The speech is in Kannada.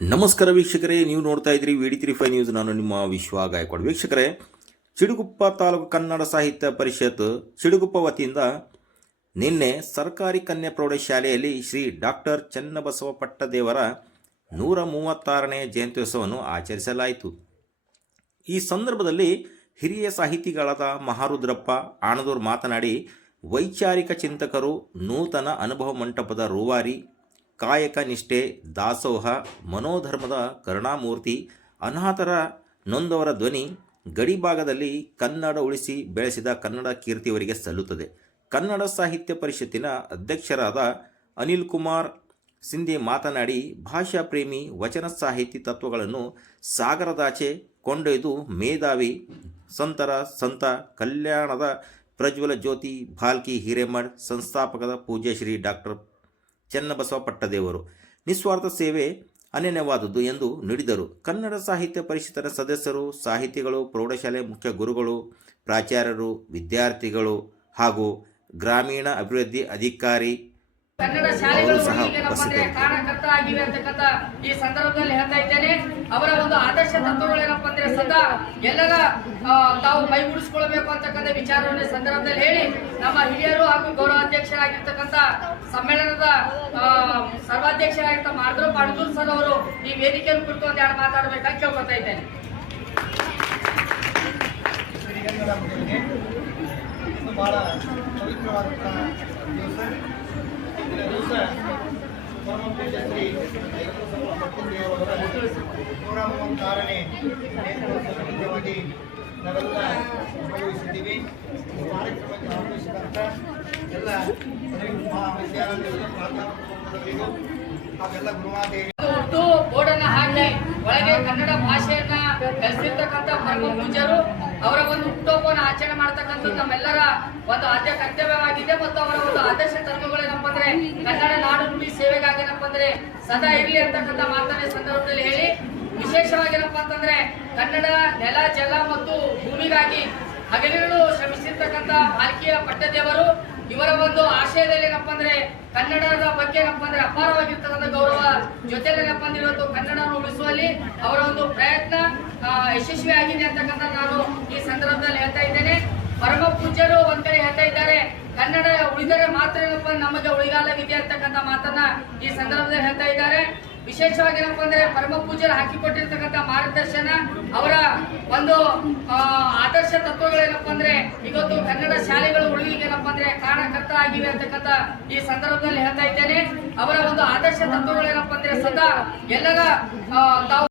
ನಮಸ್ಕಾರ ವೀಕ್ಷಕರೇ, ನೀವು ನೋಡ್ತಾ ಇದ್ರಿ VD35 ನ್ಯೂಸ್. ನಾನು ನಿಮ್ಮ ವಿಶ್ವ ಗಾಯಕ್ವಾಡ್. ವೀಕ್ಷಕರೇ, ಚಿಡುಗುಪ್ಪ ತಾಲೂಕು ಕನ್ನಡ ಸಾಹಿತ್ಯ ಪರಿಷತ್ ಚಿಡುಗುಪ್ಪ ವತಿಯಿಂದ ನಿನ್ನೆ ಸರ್ಕಾರಿ ಕನ್ಯಾ ಪ್ರೌಢಶಾಲೆಯಲ್ಲಿ ಶ್ರೀ ಡಾಕ್ಟರ್ ಚನ್ನಬಸವ ಪಟ್ಟದೇವರ 136ನೇ ಜಯಂತ್ಯೋತ್ಸವವನ್ನು ಆಚರಿಸಲಾಯಿತು. ಈ ಸಂದರ್ಭದಲ್ಲಿ ಹಿರಿಯ ಸಾಹಿತಿಗಳಾದ ಮಹಾರುದ್ರಪ್ಪ ಆಣದೂರು ಮಾತನಾಡಿ, ವೈಚಾರಿಕ ಚಿಂತಕರು, ನೂತನ ಅನುಭವ ಮಂಟಪದ ರೂವಾರಿ, ಕಾಯಕ ನಿಷ್ಠೆ, ದಾಸೋಹ, ಮನೋಧರ್ಮದ ಕರುಣಾಮೂರ್ತಿ, ಅನಾಥರ ನೊಂದವರ ಧ್ವನಿ, ಗಡಿಭಾಗದಲ್ಲಿ ಕನ್ನಡ ಉಳಿಸಿ ಬೆಳೆಸಿದ ಕನ್ನಡ ಕೀರ್ತಿಯವರಿಗೆ ಸಲ್ಲುತ್ತದೆ. ಕನ್ನಡ ಸಾಹಿತ್ಯ ಪರಿಷತ್ತಿನ ಅಧ್ಯಕ್ಷರಾದ ಅನಿಲ್ ಕುಮಾರ್ ಸಿಂಧೆ ಮಾತನಾಡಿ, ಭಾಷಾ ಪ್ರೇಮಿ, ವಚನ ಸಾಹಿತಿ ತತ್ವಗಳನ್ನು ಸಾಗರದಾಚೆ ಕೊಂಡೊಯ್ದು ಮೇಧಾವಿ ಸಂತ ಕಲ್ಯಾಣದ ಪ್ರಜ್ವಲ ಜ್ಯೋತಿ ಭಾಲ್ಕಿ ಹಿರೇಮಠ್ ಸಂಸ್ಥಾಪಕದ ಪೂಜ್ಯ ಶ್ರೀ ಡಾಕ್ಟರ್ ಚನ್ನಬಸವ ಪಟ್ಟದೇವರು ನಿಸ್ವಾರ್ಥ ಸೇವೆ ಅನನ್ಯವಾದುದು ಎಂದು ನುಡಿದರು. ಕನ್ನಡ ಸಾಹಿತ್ಯ ಪರಿಷತ್ತಿನ ಸದಸ್ಯರು, ಸಾಹಿತಿಗಳು, ಪ್ರೌಢಶಾಲೆ ಮುಖ್ಯ ಗುರುಗಳು, ಪ್ರಾಚಾರ್ಯರು, ವಿದ್ಯಾರ್ಥಿಗಳು ಹಾಗೂ ಗ್ರಾಮೀಣ ಅಭಿವೃದ್ಧಿ ಅಧಿಕಾರಿ ಕನ್ನಡ ಶಾಲೆಗಳು ಕಾರಣಕರ್ತ ಆಗಿವೆ ಅಂತಕ್ಕಂಥ ಈ ಸಂದರ್ಭದಲ್ಲಿ ಹೇಳ್ತಾ ಇದ್ದೇನೆ. ಅವರ ಒಂದು ಆದರ್ಶ ತತ್ವಗಳೇನಪ್ಪ ಅಂದ್ರೆ ಸದಾ ಎಲ್ಲರ ತಾವು ಮೈಗೂಡಿಸಿಕೊಳ್ಬೇಕು ಅಂತಕ್ಕಂಥ ವಿಚಾರವನ್ನು ಸಂದರ್ಭದಲ್ಲಿ ಹೇಳಿ, ನಮ್ಮ ಹಿರಿಯರು ಹಾಗೂ ಗೌರವಾಧ್ಯಕ್ಷರಾಗಿರ್ತಕ್ಕಂಥ ಸಮ್ಮೇಳನದ ಸರ್ವಾಧ್ಯಕ್ಷರಾಗಿರ್ತ ಮಾರ್ಗರೂಪ ಅಣದೂರು ಸರ್ ಅವರು ಈ ವೇದಿಕೆಯನ್ನು ಕುರಿತು ಒಂದೆರಡು ಮಾತಾಡಬೇಕಾಗಿ ಕೇಳ್ಕೊತಾ ಇದ್ದೇನೆ. ಬಹಳ ಪವಿತ್ರವಾದಂತಹ ದಿವಸ ಪರಮಪೂಜ್ಯ ಶ್ರೀ ಪಟ್ಟದೇವರ 136ನೇ ನೇತೃತ್ವವಾಗಿ ನಾವೆಲ್ಲ ಭಾಗವಹಿಸಿದ್ದೀವಿ. ಈ ಕಾರ್ಯಕ್ರಮಕ್ಕೆ ಆಗಮಿಸಿದಂಥ ಎಲ್ಲ ಮಹಾವಿದ್ಯಾಲಯದ ಪ್ರಾಧ್ಯಾಪಕರು ಹಾಗೆಲ್ಲ ಗುರುಮಾದೇವಿ ಹುಟ್ಟು ಬೋರ್ಡನ್ನು ಹಾಕಿ ಒಳಗೆ ಕನ್ನಡ ಭಾಷೆಯನ್ನ ಕಲಿಸಿರ್ತಕ್ಕಂಥ ಪರಮ ಪೂಜ್ಯರು ಅವರ ಒಂದು ಹುಟ್ಟುಹಬ್ಬವನ್ನು ಆಚರಣೆ ಮಾಡತಕ್ಕಂಥದ್ದು ನಮ್ಮೆಲ್ಲರ ಒಂದು ಆದ್ಯ ಕರ್ತವ್ಯವಾಗಿದೆ. ಮತ್ತು ಅವರ ಒಂದು ಆದರ್ಶ ತತ್ವಗಳೇನಪ್ಪ ಅಂದ್ರೆ ಕನ್ನಡ ನಾಡು ನುಡಿ ಸೇವೆಗಾಗಿ ಏನಪ್ಪ ಅಂದ್ರೆ ಸದಾ ಇರಲಿ ಅಂತಕ್ಕಂಥ ಮಾತನ್ನ ಸಂದರ್ಭದಲ್ಲಿ ಹೇಳಿ, ವಿಶೇಷವಾಗಿರಪ್ಪ ಅಂತಂದ್ರೆ ಕನ್ನಡ ನೆಲ, ಜಲ ಮತ್ತು ಭೂಮಿಗಾಗಿ ಹಗಲಿರುಳು ಶ್ರಮಿಸಿರ್ತಕ್ಕಂಥ ಭಾಲ್ಕಿಯ ಪಟ್ಟದೇವರು ಇವರ ಒಂದು ಆಶಯದಲ್ಲಿ ಏನಪ್ಪ ಅಂದ್ರೆ ಕನ್ನಡದ ಬಗ್ಗೆ ಏನಪ್ಪ ಅಂದ್ರೆ ಅಪಾರವಾಗಿರ್ತಕ್ಕಂಥ ಗೌರವ ಜೊತೆಲಿ ಏನಪ್ಪ ಅಂದ್ರೆ ಇವತ್ತು ಕನ್ನಡವನ್ನು ಉಳಿಸುವಲ್ಲಿ ಅವರ ಒಂದು ಪ್ರಯತ್ನ ಯಶಸ್ವಿ ಆಗಿದೆ ಅಂತಕ್ಕಂಥ ನಾನು ಈ ಸಂದರ್ಭದಲ್ಲಿ ಹೇಳ್ತಾ ಇದ್ದೇನೆ. ಪರಮ ಪೂಜ್ಯರು ಒಂದ್ ಕಡೆ ಹೇಳ್ತಾ ಇದ್ದಾರೆ, ಕನ್ನಡ ಉಳಿದರೆ ಮಾತ್ರ ಏನಪ್ಪ ನಮಗೆ ಉಳಿಗಾಲವಿದೆ ಅಂತಕ್ಕಂಥ ಮಾತನ್ನ ಈ ಸಂದರ್ಭದಲ್ಲಿ ಹೇಳ್ತಾ ಇದ್ದಾರೆ. ವಿಶೇಷವಾಗಿ ಏನಪ್ಪ ಅಂದ್ರೆ ಪರಮ ಪೂಜ್ಯರು ಹಾಕಿಕೊಟ್ಟಿರ್ತಕ್ಕಂಥ ಮಾರ್ಗದರ್ಶನ, ಅವರ ಒಂದು ಆದರ್ಶ ತತ್ವಗಳೇನಪ್ಪ ಅಂದ್ರೆ ಇವತ್ತು ಕನ್ನಡ ಶಾಲೆಗಳು ಉಳಿವಿಗೆ ಏನಪ್ಪ ಅಂದ್ರೆ ಕಾರಣಕರ್ತ ಆಗಿವೆ ಅಂತಕ್ಕಂಥ ಈ ಸಂದರ್ಭದಲ್ಲಿ ಹೇಳ್ತಾ ಇದ್ದೇನೆ. ಅವರ ಒಂದು ಆದರ್ಶ ತತ್ವಗಳೇನಪ್ಪ ಅಂದ್ರೆ ಸದಾ ಎಲ್ಲರ ತಾವು